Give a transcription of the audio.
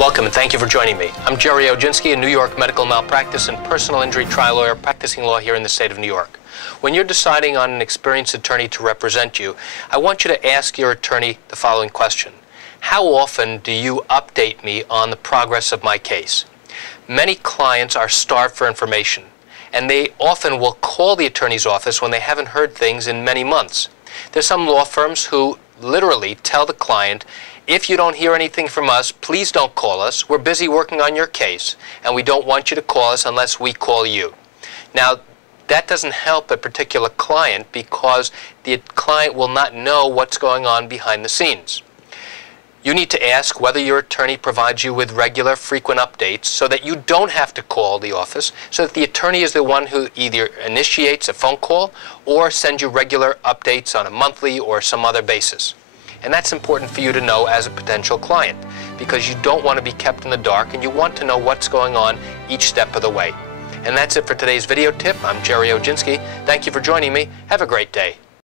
Welcome and thank you for joining me. I'm Jerry Oginski, a New York medical malpractice and personal injury trial lawyer practicing law here in the state of New York. When you're deciding on an experienced attorney to represent you, I want you to ask your attorney the following question. How often do you update me on the progress of my case? Many clients are starved for information, and they often will call the attorney's office when they haven't heard things in many months. There's some law firms who literally tell the client, if you don't hear anything from us, please don't call us. We're busy working on your case, and we don't want you to call us unless we call you. Now, that doesn't help a particular client because the client will not know what's going on behind the scenes. You need to ask whether your attorney provides you with regular, frequent updates so that you don't have to call the office, so that the attorney is the one who either initiates a phone call or sends you regular updates on a monthly or some other basis. And that's important for you to know as a potential client because you don't want to be kept in the dark and you want to know what's going on each step of the way. And that's it for today's video tip. I'm Jerry Oginski. Thank you for joining me. Have a great day.